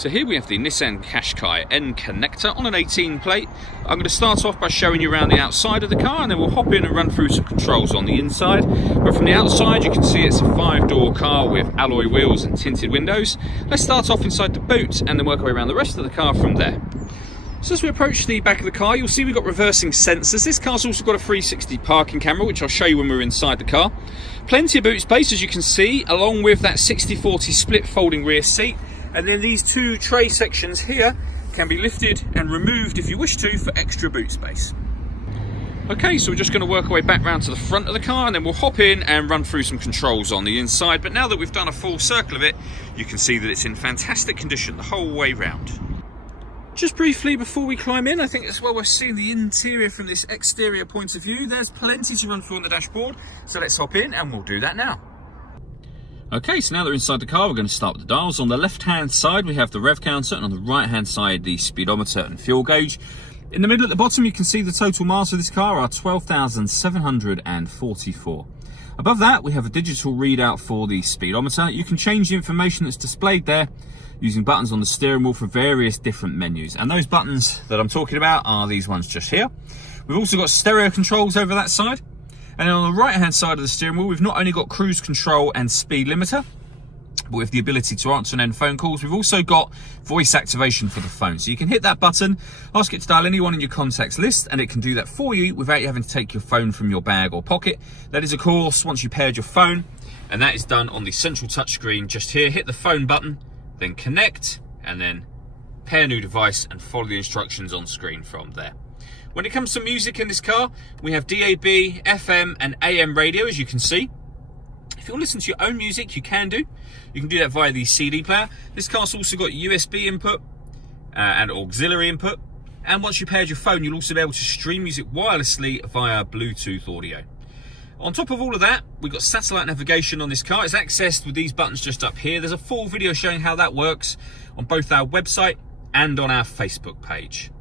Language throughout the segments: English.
So here we have the Nissan Qashqai N connector on an 18 plate. I'm going to start off by showing you around the outside of the car, and then we'll hop in and run through some controls on the inside. But from the outside you can see it's a 5-door car with alloy wheels and tinted windows. Let's start off inside the boot and then work our way around the rest of the car from there. So as we approach the back of the car, you'll see we've got reversing sensors. This car's also got a 360 parking camera, which I'll show you when we're inside the car. Plenty of boot space, as you can see, along with that 60/40 split folding rear seat. And then these two tray sections here can be lifted and removed if you wish to for extra boot space. Okay, so we're just going to work our way back round to the front of the car, and then we'll hop in and run through some controls on the inside. But now that we've done a full circle of it, you can see that it's in fantastic condition the whole way round. Just briefly before we climb in, I think it's well worth seeing the interior from this exterior point of view. There's plenty to run through on the dashboard, so let's hop in and we'll do that now. Okay, so now that we're inside the car, we're going to start with the dials. On the left-hand side, we have the rev counter, and on the right-hand side, the speedometer and fuel gauge. In the middle at the bottom, you can see the total miles of this car are 12,744. Above that, we have a digital readout for the speedometer. You can change the information that's displayed there using buttons on the steering wheel for various different menus. And those buttons that I'm talking about are these ones just here. We've also got stereo controls over that side. And then on the right hand side of the steering wheel, we've not only got cruise control and speed limiter, but with the ability to answer and end phone calls, we've also got voice activation for the phone. So you can hit that button, ask it to dial anyone in your contacts list, and it can do that for you without you having to take your phone from your bag or pocket. That is, of course, once you paired your phone, and that is done on the central touchscreen just here. Hit the phone button, then connect, and then pair new device and follow the instructions on screen from there. When it comes to music in this car, we have DAB, FM and AM radio, as you can see. If you want to listen to your own music, you can do. You can do that via the CD player. This car's also got USB input and auxiliary input. And once you paired your phone, you'll also be able to stream music wirelessly via Bluetooth audio. On top of all of that, we've got satellite navigation on this car. It's accessed with these buttons just up here. There's a full video showing how that works on both our website and on our Facebook page.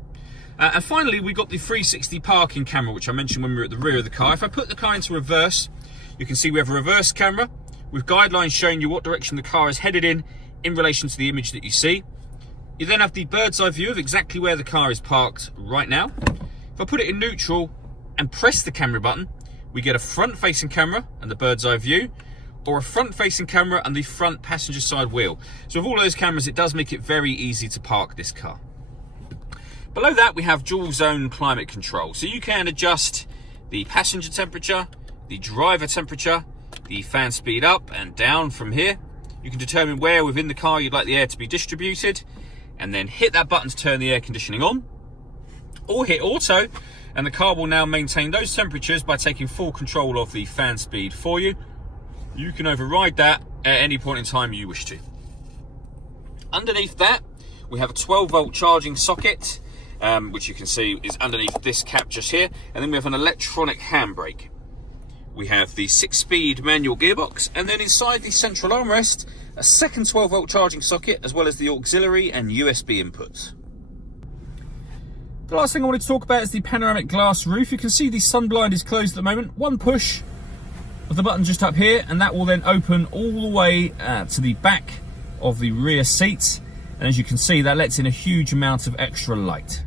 And finally, we got the 360 parking camera, which I mentioned when we were at the rear of the car. If I put the car into reverse, you can see we have a reverse camera with guidelines showing you what direction the car is headed in relation to the image that you see. You then have the bird's eye view of exactly where the car is parked right now. If I put it in neutral and press the camera button, we get a front-facing camera and the bird's eye view, or a front-facing camera and the front passenger side wheel. So with all those cameras, it does make it very easy to park this car. Below that, we have dual zone climate control. So you can adjust the passenger temperature, the driver temperature, the fan speed up and down from here. You can determine where within the car you'd like the air to be distributed, and then hit that button to turn the air conditioning on, or hit auto, and the car will now maintain those temperatures by taking full control of the fan speed for you. You can override that at any point in time you wish to. Underneath that, we have a 12-volt charging socket, which you can see is underneath this cap just here. And then we have an electronic handbrake. We have the 6-speed manual gearbox, and then inside the central armrest, a second 12-volt charging socket, as well as the auxiliary and USB inputs. The last thing I wanted to talk about is the panoramic glass roof. You can see the sun blind is closed at the moment. One push of the button just up here, and that will then open all the way to the back of the rear seats. And as you can see, that lets in a huge amount of extra light.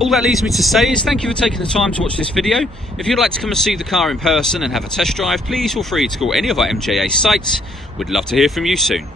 All that leaves me to say is thank you for taking the time to watch this video. If you'd like to come and see the car in person and have a test drive, please feel free to call any of our MJA sites. We'd love to hear from you soon.